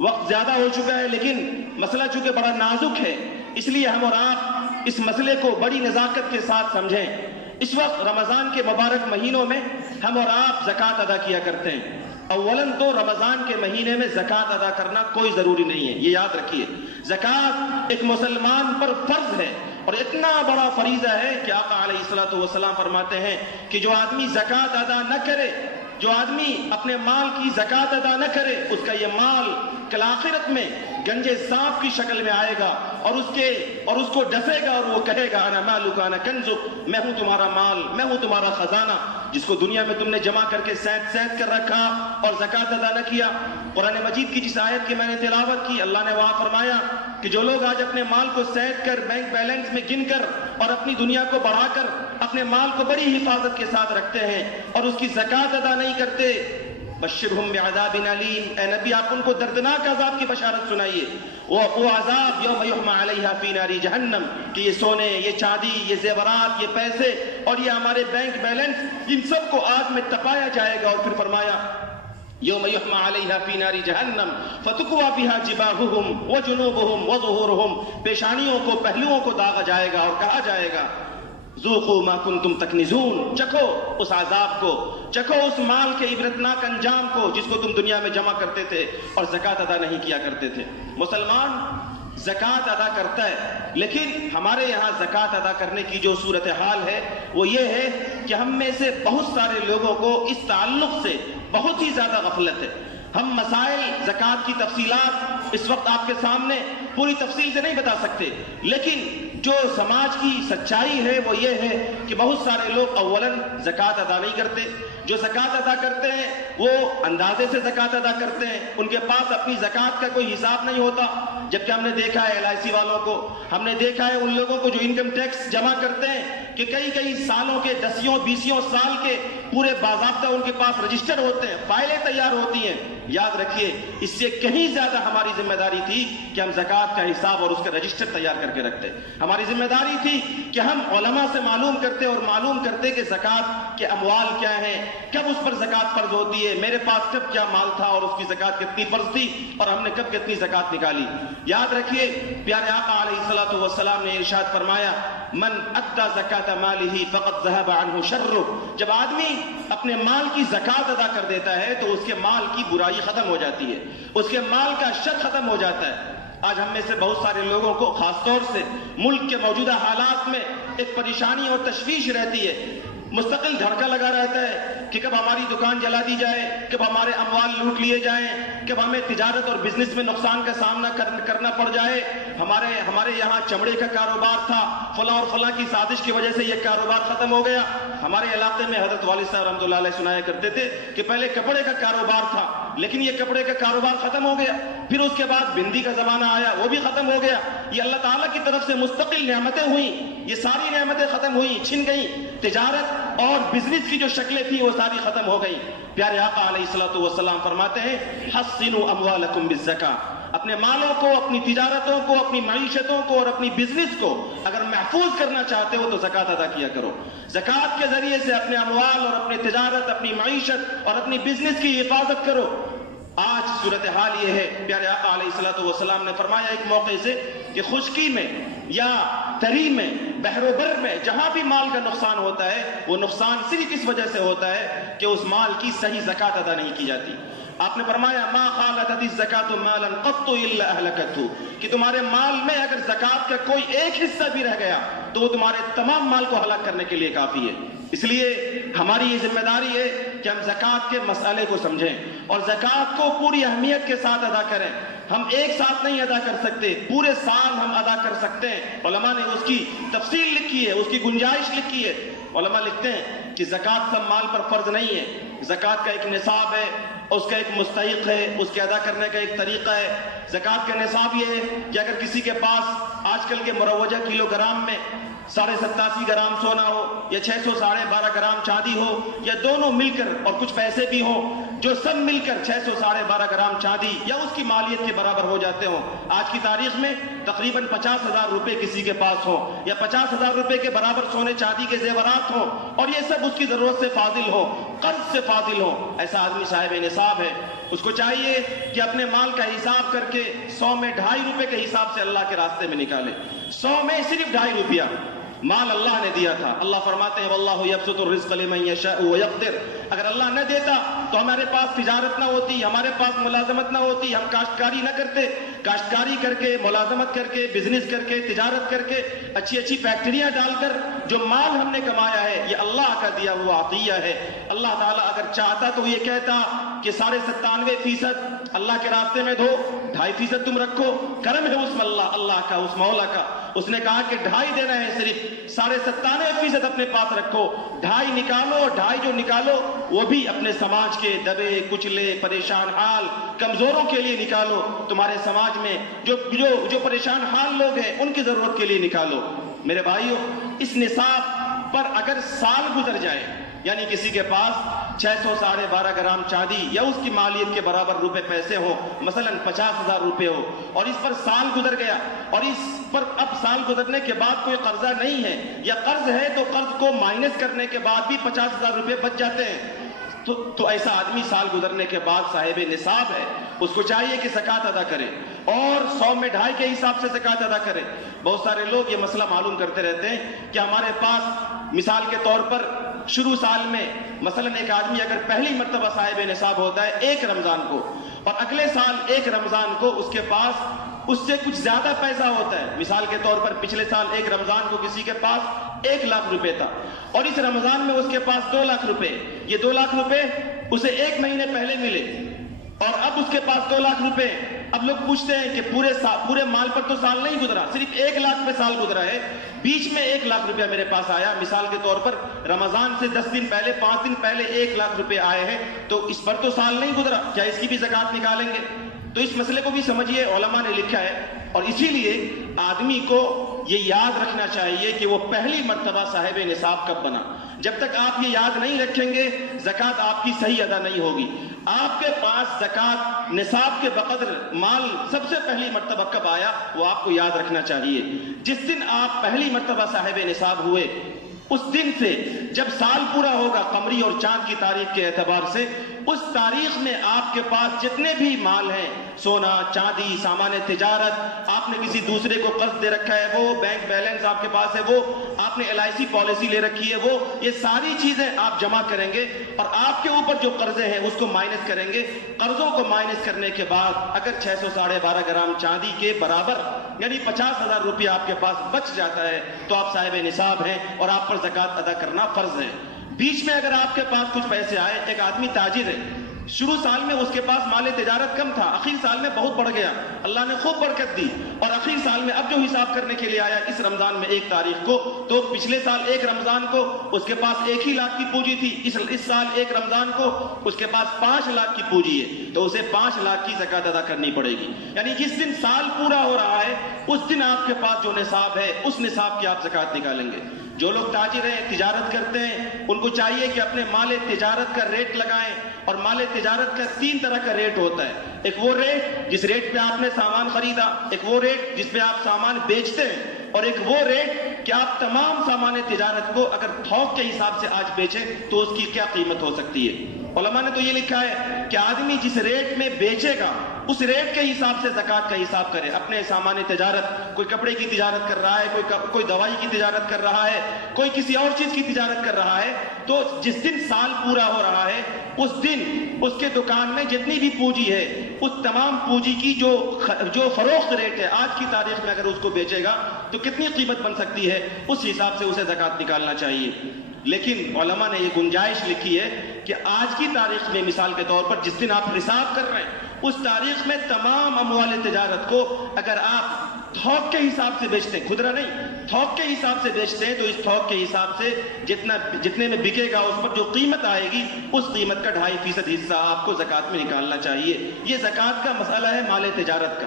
وقت زیادہ ہو چکا ہے، لیکن مسئلہ چونکہ بڑا نازک ہے، اس لیے ہم اور آپ اس مسئلے کو بڑی نزاکت کے ساتھ سمجھیں۔ اس وقت رمضان کے مبارک مہینوں میں ہم اور آپ زکوٰۃ ادا کیا کرتے ہیں۔ اولاً تو رمضان کے مہینے میں زکوٰۃ ادا کرنا کوئی ضروری نہیں ہے، یہ یاد رکھیے۔ زکوٰۃ ایک مسلمان پر فرض ہے، اور اتنا بڑا فریضہ ہے کہ آقا علیہ الصلوۃ والسلام فرماتے ہیں کہ جو آدمی زکوٰۃ ادا نہ کرے، جو آدمی اپنے مال کی زکوٰۃ ادا نہ کرے، اس کا یہ مال کل آخرت میں گنجے سانپ کی شکل میں آئے گا، اور اس کو ڈسے گا، اور وہ کہے گا انا مالک انا کنزک، میں ہوں تمہارا مال، میں ہوں تمہارا خزانہ، جس کو دنیا میں تم نے جمع کر کے سینت کر رکھا اور زکوٰۃ ادا نہ کیا۔ قرآن مجید کی جس آیت کی میں نے تلاوت کی، اللہ نے وہاں فرمایا کہ جو لوگ آج اپنے مال کو سینت کر بینک بیلنس میں گن کر اور اپنی دنیا کو بڑھا کر اپنے مال کو بڑی حفاظت کے ساتھ رکھتے ہیں اور اس کی زکوٰۃ ادا نہیں کرتے، بشرہم بعذاب علیم، اے نبی آپ ان کو دردناک عذاب کی بشارت سنائیے۔ وہ عذاب یوم یحمى علیہا فی نار جہنم، کہ یہ سونے، یہ چاندی، یہ زیورات، یہ پیسے اور یہ ہمارے بینک بیلنس، ان سب کو آگ میں تپایا جائے گا۔ اور پھر فرمایا یوم یحمى علیہا فی نار جہنم فتکوی بها جباہہم وجنوبہم وظہورہم، پیشانیوں کو، پہلوؤں کو داغا جائے گا اور کہا جائے گا ذوقوا ما کنتم تکنزون، چکھو اس عذاب کو، چکھو اس مال کے عبرتناک انجام کو جس کو تم دنیا میں جمع کرتے تھے اور زکوٰۃ ادا نہیں کیا کرتے تھے۔ مسلمان زکوٰۃ ادا کرتا ہے، لیکن ہمارے یہاں زکوٰۃ ادا کرنے کی جو صورتحال ہے وہ یہ ہے کہ ہم میں سے بہت سارے لوگوں کو اس تعلق سے بہت ہی زیادہ غفلت ہے۔ ہم مسائل زکوٰۃ کی تفصیلات اس وقت آپ کے سامنے پوری تفصیل سے نہیں بتا سکتے، لیکن جو سماج کی سچائی ہے وہ یہ ہے کہ بہت سارے لوگ اولاً زکوٰۃ ادا نہیں کرتے، جو زکوٰۃ ادا کرتے ہیں وہ اندازے سے زکوٰۃ ادا کرتے ہیں، ان کے پاس اپنی زکوٰۃ کا کوئی حساب نہیں ہوتا، جبکہ ہم نے دیکھا ہے LIC والوں کو، ہم نے دیکھا ہے ان لوگوں کو جو انکم ٹیکس جمع کرتے ہیں کہ کئی سالوں کے 10-20 سال کے پورے باضابطہ ان کے پاس رجسٹر ہوتے ہیں، فائلیں تیار ہوتی ہیں۔ یاد رکھیے اس سے کہیں زیادہ ہماری ذمہ داری تھی کہ ہم زکوٰۃ کا حساب اور اس کا رجسٹر تیار کر کے رکھتے، ہماری ذمہ داری تھی کہ ہم علماء سے معلوم کرتے اور معلوم کرتے کہ زکوٰۃ کے اموال کیا ہیں، کب اس پر زکوٰۃ فرض ہوتی ہے، میرے پاس کب کیا مال تھا اور اس کی زکوٰۃ کتنی فرض تھی اور ہم نے کب کتنی زکوٰۃ نکالی۔ یاد رکھیے پیارے آقا علیہ الصلوۃ والسلام نے ارشاد فرمایا من ادى زکاۃ مالہ فقد ذهب عنہ شرہ، جب آدمی اپنے مال کی زکوٰۃ ادا کر دیتا ہے تو اس کے مال کی برائی ختم ہو جاتی ہے، اس کے مال کا شر ختم ہو جاتا ہے۔ آج ہم میں سے بہت سارے لوگوں کو خاص طور سے ملک کے موجودہ حالات میں ایک پریشانی اور تشویش رہتی ہے، مستقل دھڑکا لگا رہتا ہے کہ کب ہماری دکان جلا دی جائے، کب ہمارے اموال لوٹ لیے جائیں، کب ہمیں تجارت اور بزنس میں نقصان کا سامنا کرنا پڑ جائے۔ ہمارے یہاں چمڑے کا کاروبار تھا، فلاں اور فلاں کی سازش کی وجہ سے یہ کاروبار ختم ہو گیا۔ ہمارے علاقے میں حضرت والد صاحب رحمۃ اللہ علیہ سنایا کرتے تھے کہ پہلے کپڑے کا کاروبار تھا، لیکن یہ کپڑے کا کاروبار ختم ہو گیا، پھر اس کے بعد بندی کا زمانہ آیا، وہ بھی ختم ہو گیا۔ یہ اللہ تعالیٰ کی طرف سے مستقل نعمتیں ہوئیں، یہ ساری نعمتیں ختم ہوئیں، چھن گئیں، تجارت اور بزنس کی جو شکلیں تھیں وہ ساری ختم ہو گئیں۔ پیارے آقا علیہ الصلوۃ والسلام فرماتے ہیں حصنوا اموالکم بالزکاۃ، اپنے مالوں کو، اپنی تجارتوں کو، اپنی معیشتوں کو اور اپنی بزنس کو اگر محفوظ کرنا چاہتے ہو تو زکوٰۃ ادا کیا کرو۔ زکوٰۃ کے ذریعے سے اپنے اموال اور اپنی تجارت، اپنی معیشت اور اپنی بزنس کی حفاظت کرو۔ آج صورتحال یہ ہے، پیارے آقا علیہ الصلوۃ والسلام نے فرمایا ایک موقع سے کہ خشکی میں یا تری میں، بحر و بر میں جہاں بھی مال کا نقصان ہوتا ہے وہ نقصان صرف اس وجہ سے ہوتا ہے کہ اس مال کی صحیح زکوٰۃ ادا نہیں کی جاتی۔ آپ نے فرمایا ما خالطت الزکاۃ مالا قط الا اهلكته، کہ تمہارے مال میں اگر زکوٰۃ کا کوئی ایک حصہ بھی رہ گیا تو وہ تمہارے تمام مال کو ہلاک کرنے کے لیے کافی ہے۔ اس لیے ہماری یہ ذمہ داری ہے کہ ہم زکوٰۃ کے مسئلے کو سمجھیں اور زکوٰۃ کو پوری اہمیت کے ساتھ ادا کریں۔ ہم ایک ساتھ نہیں ادا کر سکتے، پورے سال ہم ادا کر سکتے ہیں۔ علماء نے اس کی تفصیل لکھی ہے، اس کی گنجائش لکھی ہے۔ علماء لکھتے ہیں کہ زکوٰۃ سب مال پر فرض نہیں ہے، زکوٰۃ کا ایک نصاب ہے، اس کا ایک مستحق ہے، اس کے ادا کرنے کا ایک طریقہ ہے۔ زکوٰۃ کا نصاب یہ ہے کہ اگر کسی کے پاس آج کل کے مروجہ کلو گرام میں 87.5 گرام سونا ہو یا 600 12.5 گرام چاندی ہو یا دونوں مل کر اور کچھ پیسے بھی ہوں، جو سب مل کر 600 ساڑھے 12 گرام چاندی یا اس کی مالیت کے برابر ہو جاتے ہوں. آج کی تاریخ میں تقریباً 50,000 روپے کسی کے پاس ہوں یا 50,000 روپے کے برابر سونے چاندی کے زیورات ہوں اور یہ سب اس کی ضرورت سے فاضل ہو, قرض سے فاضل ہو, ایسا آدمی صاحب نصاب ہے. اس کو چاہیے کہ اپنے مال کا حساب کر کے 100 میں 2.5 روپے کے حساب سے اللہ کے راستے میں نکالے. 100 میں صرف 2.5 روپیہ مال اللہ نے دیا تھا. اللہ فرماتے ہیں واللہ یبسط الرزق لمن یشاء ویقدر. اگر اللہ نہ دیتا تو ہمارے پاس تجارت نہ ہوتی, ہمارے پاس ملازمت نہ ہوتی, ہم کاشتکاری نہ کرتے. کاشتکاری کر کے, ملازمت کر کے, بزنس کر کے, تجارت کر کے, اچھی اچھی فیکٹریاں ڈال کر جو مال ہم نے کمایا ہے یہ اللہ کا دیا ہوا عطیہ ہے. اللہ تعالیٰ اگر چاہتا تو یہ کہتا کہ 97.5% اللہ کے راستے میں دو, 2.5% تم رکھو. کرم ہے اس اللہ کا, اس مولا کا. اس نے کہا کہ 2.5 دینا ہے, صرف 97.5% اپنے پاس رکھو. 2.5 نکالو, 2.5 جو نکالو وہ بھی اپنے سماج کے دبے کچلے پریشان حال کمزوروں کے لیے نکالو. تمہارے سماج میں جو پریشان حال لوگ ہیں ان کی ضرورت کے لیے نکالو. میرے بھائیو, اس نصاب پر اگر سال گزر جائے, یعنی کسی کے پاس 600 ساڑھے 12 گرام چاندی یا اس کی مالیت کے برابر روپے پیسے ہو, مثلا 50,000 روپے ہو, اور اس پر سال گزر گیا اور اس پر اب سال گزرنے کے بعد کوئی قرضہ نہیں ہے یا قرض ہے تو قرض کو مائنس کرنے کے بعد بھی 50,000 روپے بچ جاتے ہیں, تو ایسا آدمی سال گزرنے کے بعد صاحب نصاب ہے. اس کو چاہیے کہ زکوٰۃ ادا کرے اور 100 میں 2.5 کے حساب سے زکوٰۃ ادا کرے. بہت سارے لوگ یہ مسئلہ معلوم کرتے رہتے ہیں کہ ہمارے پاس مثال کے طور پر شروع سال میں مثلا ایک آدمی اگر پہلی مرتبہ صاحب نصاب ہوتا ہے 1 رمضان کو, اور اگلے سال 1 رمضان کو اس کے پاس اس سے کچھ زیادہ پیسہ ہوتا ہے. مثال کے طور پر پچھلے سال 1 رمضان کو کسی کے پاس 1 لاکھ روپے تھا اور اس رمضان میں اس کے پاس 2 لاکھ روپے. یہ 2 لاکھ روپے اسے 1 مہینے پہلے ملے اور اب اس کے پاس 2 لاکھ روپے. اب لوگ پوچھتے ہیں کہ پورے مال پر تو سال نہیں گزرا, صرف 1 لاکھ پہ سال گزرا ہے. بیچ میں 1 لاکھ روپیہ میرے پاس آیا. مثال کے طور پر رمضان سے 10 دن پہلے 5 دن پہلے 1 لاکھ روپے آئے ہیں, تو اس پر تو سال نہیں گزرا, کیا اس کی بھی زکوٰۃ نکالیں گے؟ تو اس مسئلے کو بھی سمجھیے, علماء نے لکھا ہے. اور اسی لیے آدمی کو یہ یاد رکھنا چاہیے کہ وہ پہلی مرتبہ صاحب نصاب کب بنا. جب تک آپ یہ یاد نہیں رکھیں گے زکوٰۃ آپ کی صحیح ادا نہیں ہوگی. آپ کے پاس زکوٰۃ نصاب کے بقدر مال سب سے پہلی مرتبہ کب آیا وہ آپ کو یاد رکھنا چاہیے. جس دن آپ پہلی مرتبہ صاحب نصاب ہوئے اس دن سے جب سال پورا ہوگا قمری اور چاند کی تاریخ کے اعتبار سے, اس تاریخ میں آپ کے پاس جتنے بھی مال ہیں, سونا چاندی سامان تجارت, آپ نے کسی دوسرے کو قرض دے رکھا ہے وہ, بینک بیلنس آپ کے پاس ہے وہ, آپ نے LIC پالیسی لے رکھی ہے وہ, یہ ساری چیزیں آپ جمع کریں گے اور آپ کے اوپر جو قرضے ہیں اس کو مائنس کریں گے. قرضوں کو مائنس کرنے کے بعد اگر 600 ساڑھے 12 گرام چاندی کے برابر یعنی 50,000 روپیہ آپ کے پاس بچ جاتا ہے تو آپ صاحب نصاب ہیں اور آپ پر زکوٰۃ ادا کرنا فرض ہے. بیچ میں اگر آپ کے پاس کچھ پیسے آئے, ایک آدمی تاجر ہے, شروع سال میں اس کے پاس مال تجارت کم تھا, اخیر سال میں بہت بڑھ گیا, اللہ نے خوب برکت دی, اور اخیر سال میں اب جو حساب کرنے کے لیے آیا اس رمضان میں 1 تاریخ کو, تو پچھلے سال 1 رمضان کو اس کے پاس 1 ہی لاکھ کی پونجی تھی, اس سال 1 رمضان کو اس کے پاس 5 لاکھ کی پونجی ہے, تو اسے 5 لاکھ کی زکوٰۃ ادا کرنی پڑے گی. یعنی جس دن سال پورا ہو رہا ہے اس دن آپ کے پاس جو نصاب ہے اس نصاب کی آپ زکوٰۃ نکالیں گے. جو لوگ تاجر ہیں, تجارت کرتے ہیں, ان کو چاہیے کہ اپنے مال تجارت کا ریٹ لگائیں. اور مال تجارت کا 3 طرح کا ریٹ ہوتا ہے. ایک وہ ریٹ جس ریٹ پہ آپ نے سامان خریدا, ایک وہ ریٹ جس پہ آپ سامان بیچتے ہیں, اور ایک وہ ریٹ کہ آپ تمام سامان تجارت کو اگر تھوک کے حساب سے آج بیچیں تو اس کی کیا قیمت ہو سکتی ہے. علماء نے تو یہ لکھا ہے کہ آدمی جس ریٹ میں بیچے گا اس ریٹ کے حساب سے زکوٰۃ کا حساب کرے. اپنے سامان تجارت, کوئی کپڑے کی تجارت کر رہا ہے, کوئی دوائی کی تجارت کر رہا ہے, کوئی کسی اور چیز کی تجارت کر رہا ہے, تو جس دن سال پورا ہو رہا ہے اس دن اس کے دکان میں جتنی بھی پونجی ہے اس تمام پونجی کی جو فروخت ریٹ ہے آج کی تاریخ میں اگر اس کو بیچے گا تو کتنی قیمت بن سکتی ہے, اس حساب سے اسے زکوٰۃ نکالنا چاہیے. لیکن علماء نے یہ گنجائش لکھی ہے کہ آج کی تاریخ میں مثال کے طور پر جس دن آپ حساب کر رہے ہیں اس تاریخ میں تمام اموال تجارت کو اگر آپ تھوک کے حساب سے بیچتے ہیں, کھدرا نہیں, تھوک کے حساب سے بیچتے ہیں, تو اس تھوک کے حساب سے جتنے میں بکے گا اس پر جو قیمت آئے گی اس قیمت کا 2.5% حصہ آپ کو زکوٰۃ میں نکالنا چاہیے. یہ زکوٰۃ کا مسئلہ ہے مال تجارت کا.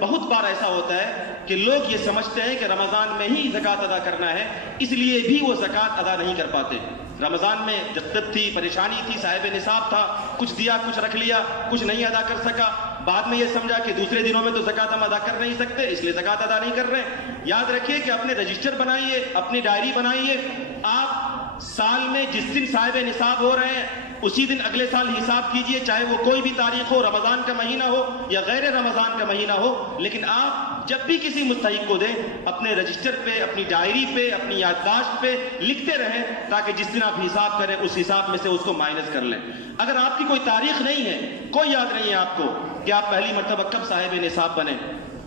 بہت بار ایسا ہوتا ہے کہ لوگ یہ سمجھتے ہیں کہ رمضان میں ہی زکوٰۃ ادا کرنا ہے، اس لیے بھی وہ زکوٰۃ ادا نہیں کر پاتے۔ رمضان میں دقت تھی، پریشانی تھی، صاحب نصاب تھا، کچھ دیا کچھ رکھ لیا، کچھ نہیں ادا کر سکا، بعد میں یہ سمجھا کہ دوسرے دنوں میں تو زکوٰۃ ہم ادا کر نہیں سکتے اس لیے زکوٰۃ ادا نہیں کر رہے۔ یاد رکھیے کہ اپنے رجسٹر بنائیے، اپنی ڈائری بنائیے، آپ سال میں جس دن صاحب نصاب ہو رہے ہیں اسی دن اگلے سال حساب کیجئے، چاہے وہ کوئی بھی تاریخ ہو، رمضان کا مہینہ ہو یا غیر رمضان کا مہینہ ہو، لیکن آپ جب بھی کسی مستحق کو دیں اپنے رجسٹر پہ، اپنی ڈائری پہ، اپنی یادداشت پہ لکھتے رہیں تاکہ جس دن آپ حساب کریں اس حساب میں سے اس کو مائنس کر لیں۔ اگر آپ کی کوئی تاریخ نہیں ہے، کوئی یاد نہیں ہے آپ کو کہ آپ پہلی مرتبہ کب صاحب نصاب بنے،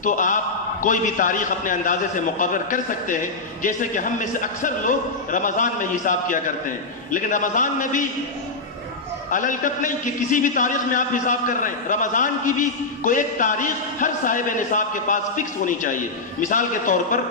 تو آپ کوئی بھی تاریخ اپنے اندازے سے مقرر کر سکتے ہیں، جیسے کہ ہم میں سے اکثر لوگ رمضان میں حساب کیا کرتے ہیں، لیکن رمضان میں بھی الٹپ نہیں کہ کسی بھی تاریخ میں آپ حساب کر رہے ہیں، رمضان کی بھی کوئی ایک تاریخ ہر صاحب نصاب کے پاس فکس ہونی چاہیے۔ مثال کے طور پر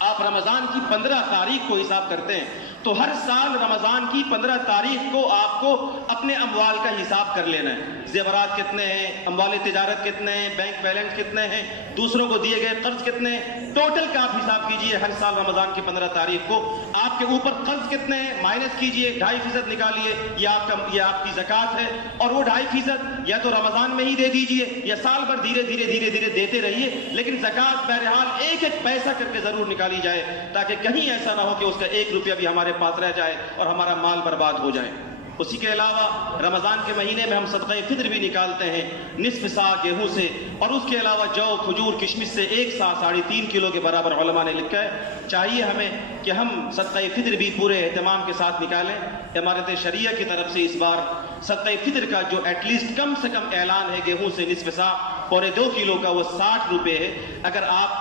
آپ رمضان کی 15 تاریخ کو حساب کرتے ہیں تو ہر سال رمضان کی 15 تاریخ کو آپ کو اپنے اموال کا حساب کر لینا ہے، زیورات کتنے ہیں، اموال تجارت کتنے ہیں، بینک بیلنس کتنے ہیں، دوسروں کو دیے گئے قرض کتنے ہیں، ٹوٹل کا آپ حساب کیجئے۔ ہر سال رمضان کی 15 تاریخ کو آپ کے اوپر قرض کتنے ہیں مائنس کیجئے، 2.5% نکالیے، یہ آپ کی زکوٰۃ ہے، اور وہ 2.5% یا تو رمضان میں ہی دے دیجئے یا سال بھر دھیرے دھیرے دیتے رہیے، لیکن زکوٰۃ بہرحال ایک ایک پیسہ کر کے ضرور نکالی جائے تاکہ کہیں ایسا نہ ہو کہ اس کا 1 روپیہ بھی ہمارے پاس رہ جائے اور ہمارا مال برباد ہو جائے۔ اسی کے علاوہ رمضان کے مہینے میں ہم صدقہ فطر بھی نکالتے ہیں نصف سا گیہوں سے، اور اس کے علاوہ جو کھجور کشمش سے 1 سا 3.5 کلو کے برابر علماء نے لکھا ہے۔ چاہیے ہمیں کہ ہم صدقہ فطر بھی پورے اہتمام کے ساتھ نکالیں۔ امارت شریعہ کی طرف سے اس بار صدقہ فطر کا جو ایٹ لیسٹ کم سے کم اعلان ہے گیہوں سے نصف سا 2.25 کلو کا، وہ 60 روپے ہے۔ اگر آپ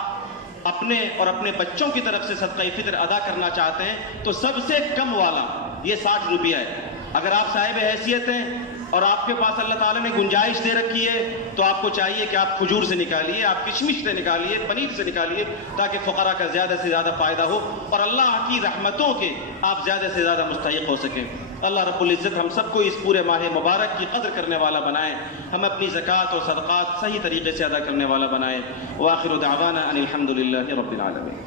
اپنے اور اپنے بچوں کی طرف سے صدقہ فطر ادا کرنا چاہتے ہیں تو سب سے کم والا یہ 60 روپیہ ہے۔ اگر آپ صاحب حیثیت ہیں اور آپ کے پاس اللہ تعالیٰ نے گنجائش دے رکھی ہے تو آپ کو چاہیے کہ آپ کھجور سے نکالیے، آپ کشمش سے نکالیے، پنیر سے نکالیے، تاکہ فقراء کا زیادہ سے زیادہ فائدہ ہو اور اللہ کی رحمتوں کے آپ زیادہ سے زیادہ مستحق ہو سکیں۔ اللہ رب العزت ہم سب کو اس پورے ماہ مبارک کی قدر کرنے والا بنائے، ہم اپنی زکوٰۃ اور صدقات صحیح طریقے سے ادا کرنے والا بنائے۔ وآخر دعوانا ان الحمد للہ رب العالمین۔